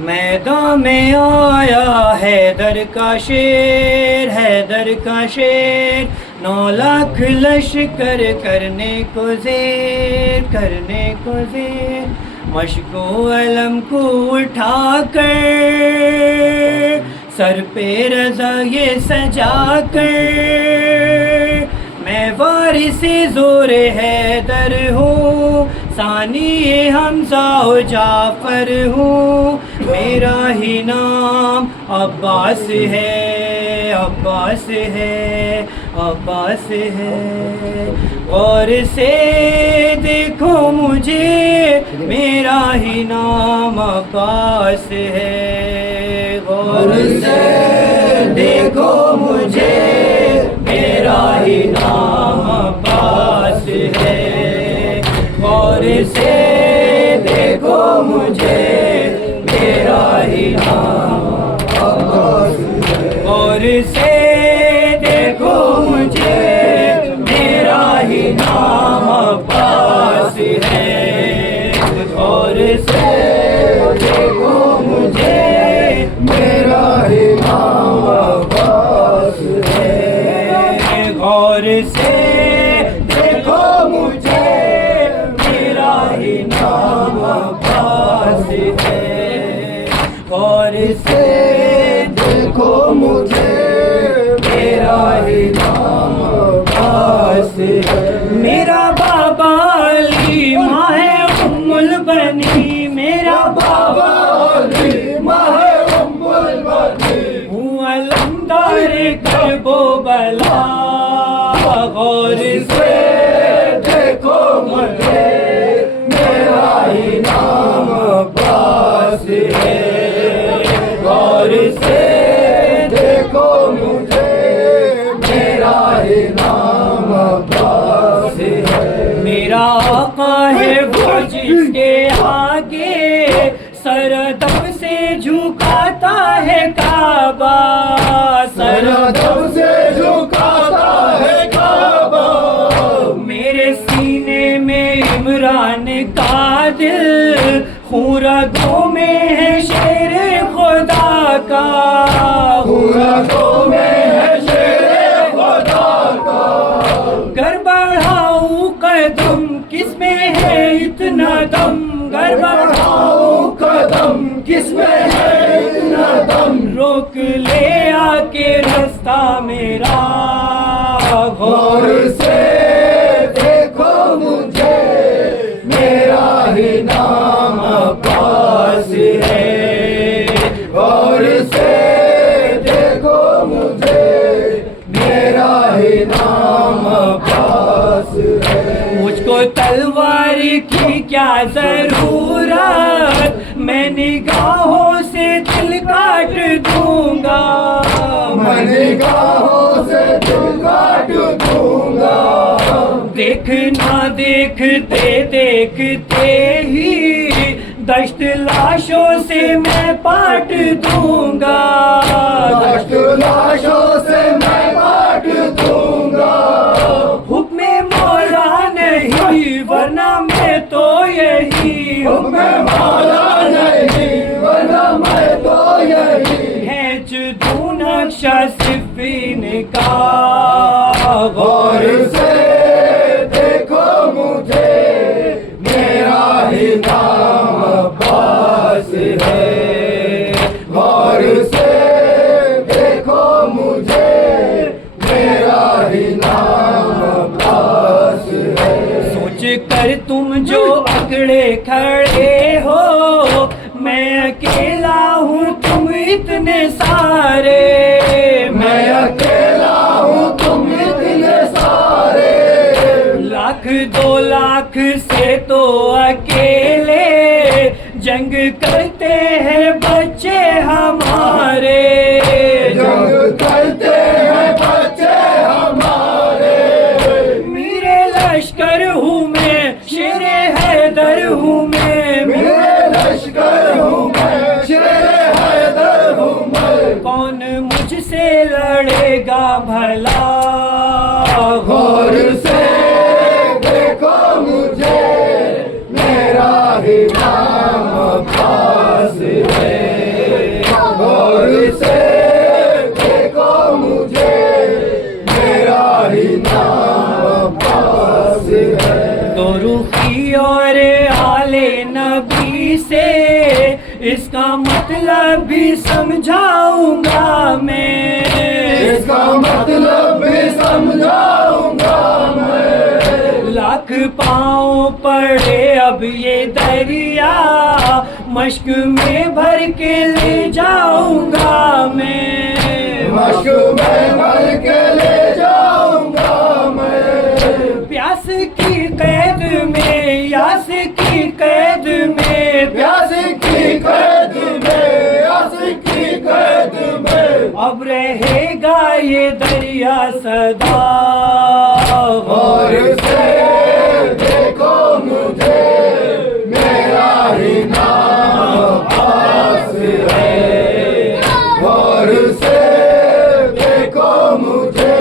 मैदान में आया हैदर का शेर, हैदर का शेर। 9 लाख लश्कर करने को ज़ेर, करने को ज़ेर। मशको अलम को उठाकर सर पे रज़ा ये सजा कर, मैं वारिसे ज़ोर हैदर हूँ, सानी हमज़ा व जाफ़र हूँ। मेरा ही नाम अब्बास है, अब्बास है, अब्बास है। और से देखो मुझे, मेरा ही नाम अब्बास है। और से देखो मुझे, मेरा ही नाम अब्बास है। और से देखो मुझे, मेरा ही नाम अब्बास है। और से देखो मुझे, मेरा ही नाम अब्बास है। और से देखो मुझे, मेरा ही नाम अब्बास है। गौर से देखो मुझे, मेरा ही नाम अब्बास है। गौर से देखो मुझे, मेरा ही नाम अब्बास है। मेरा बाबा अली माँ है उम्मुल बनी, मेरा बाबा अली माँ है उम्मुल बनी। हूँ अलमदार करबो बला। गौर से देखो मुझे, मेरा ही नाम अब्बास है। गौर से देखो मुझे, मेरा ही नाम अब्बास है। मेरा आका है वो जिसके आगे सर दब से झुकाता है काबा, सर दब से झुकाता है काबा। मेरे सीने में इमरान का दिल, खून रगों में है शेर खुदा का, खून रगों में है शेर खुदा का। घर बढ़ाऊं कदम, किसमें है इतना दम, घर बढ़ाऊं कदम, किसमें है इतना दम। रोक ले आके रास्ता मेरा। गौर से देखो मुझे, मेरा ही नाम अब्बास है। गौर से देखो मुझे, मेरा ही नाम अब्बास है। मुझको तलवार की क्या जरूरत, मैं निगाहों से दिल काट दूंगा, मैं निगाहों से दिल काट दूंगा। देखना देखते देखते ही दश्त लाशों से मैं पाट दूंगा, दश्त लाशों से मैं पाट दूंगा। हुक्म मौला नहीं वरना मैं तो यही, हुक्म मौला नहीं वरना मैं तो यही। खींच दूं नक्शा सिफ़ीन का। गौर से देखो मुझे, मेरा ही नाम अब्बास है। गौर से देखो मुझे, मेरा ही नाम अब्बास है। सोच कर तुम जो अकड़े खड़े हो, मैं अकेला हूँ तुम इतने सारे, मैं अकेला हूँ तुम इतने सारे। लाख 2 लाख से तो अकेले जंग करते हैं बच्चे हमारे, जंग करते हैं बच्चे हमारे। मेरे लश्कर हूँ मैं, शेरे हैदर हूँ मैं, मेरे लश्कर हूँ मैं, शेरे हैदर हूँ मैं। कौन मुझसे लड़ेगा भला। गौर से देखो मुझे, मेरा ही नाम अब्बास गहराई से इसका मतलब भी समझाऊंगा मैं, इसका मतलब भी समझाऊंगा मैं। लाख पाँव पड़े अब ये दरिया मश्क में भर के ले जाऊंगा मैं, मश्क में भर के ले जाऊंगा मैं। प्यास की कैद में, यास की कैद में, प्यास की कैद में, आस की कैद में, अब रहेगा ये दरिया सदा। और से देखो मुझे मेरा ही नाम पास है, और से देखो मुझे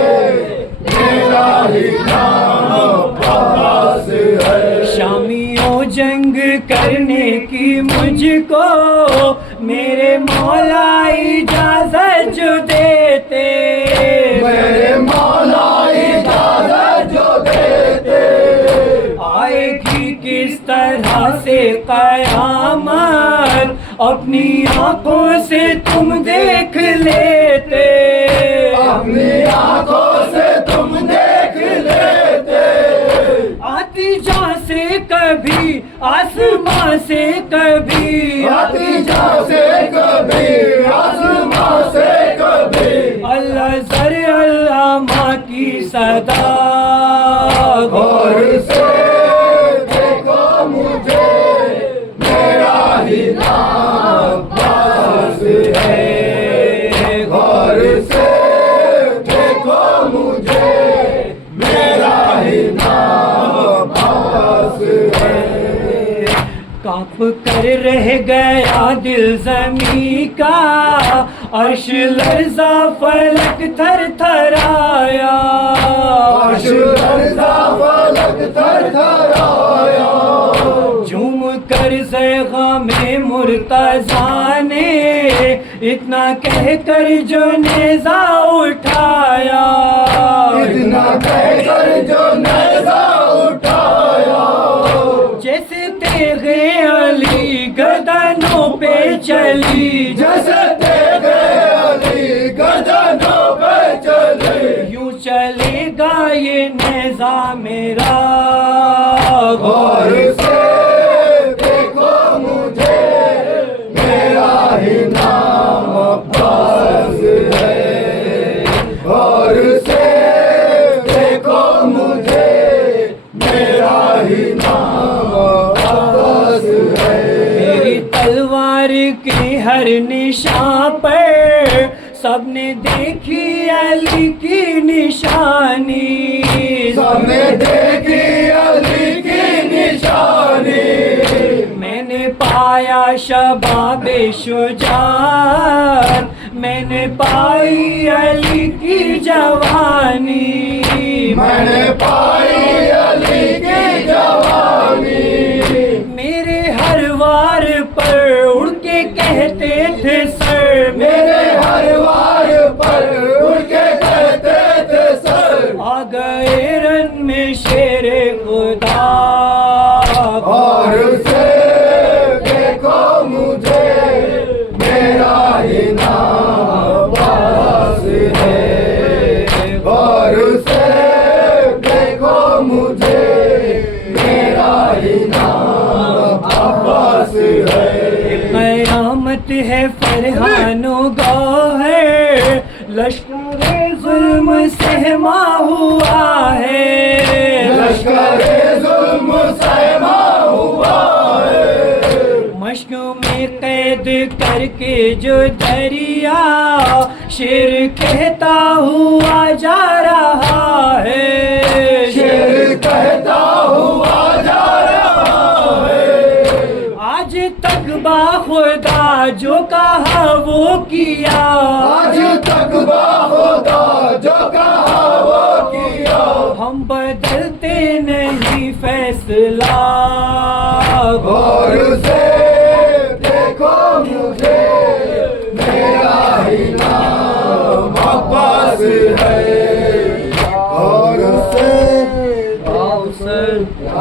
मेरा ही नाम पास है। शामियों जंग करने की मुझको मेरे मौला इजाजत जो देते, मेरे मौला इजाजत जो देते, आएगी किस तरह से कयामत अपनी आंखों से तुम देख लेते, अपनी आंखों से तुम देख लेते। आती जा से कभी, आसमां से कभी, आती जा से कभी, आसमां से कभी, अल्लाह जर अल्लाह माँ की सदा। और से देखो मुझे मेरा ही नाम पास है, और से देखो मुझे मेरा ही नाम पास है। कांप कर रह गया दिल ज़मीं का, अर्श लर्ज़ा फलक थर थराया, अर्श लर्ज़ा फलक थरथराया। झूम कर ज़ैग़ा में मुर्तज़ा ने इतना कह कर जो नेज़ा उठाया, इतना कहकर जो नेज़ा उठाया, जैसे तेगे अली गर्दनों पे चली, जैसे तेगे अली गर्दनों पे चले, यूं चलेगा ये नेज़ा मेरा। और से देखो मुझे मेरा ही नाम पास है, और से देखो मुझे मेरा ही नाम पास है। मेरी तलवार के हर निशान पर सबने देखी अली की निशानी, सबने देखी अली की निशानी, मैंने पाया शबाबे शुजात, मैंने पाई अली की जवानी, मैंने पाई अली की जवानी। मेरे हर वार पर उड़ के कहते थे सर, मेरे हर वार पर उड़ के कहते थे सर, आ गए रन में शेरे खुदा। और से देखो मुझे मेरा ही नाम पास है, और से देखो मुझे मेरा ही नाम पास है। कयामत है फरहानो गौहर, लश्कर जुल्म सहमा हुआ है, लश्कर जुल्म सहमा हुआ है। मश्क में कैद करके जो दरिया शेर कहता हुआ जा रहा है, शेर कहता हुआ जा रहा है। आज तक बाखुदा जो कहा वो किया, आज तक बाखुदा जो कहा वो किया, हम बदलते नहीं फैसला। और से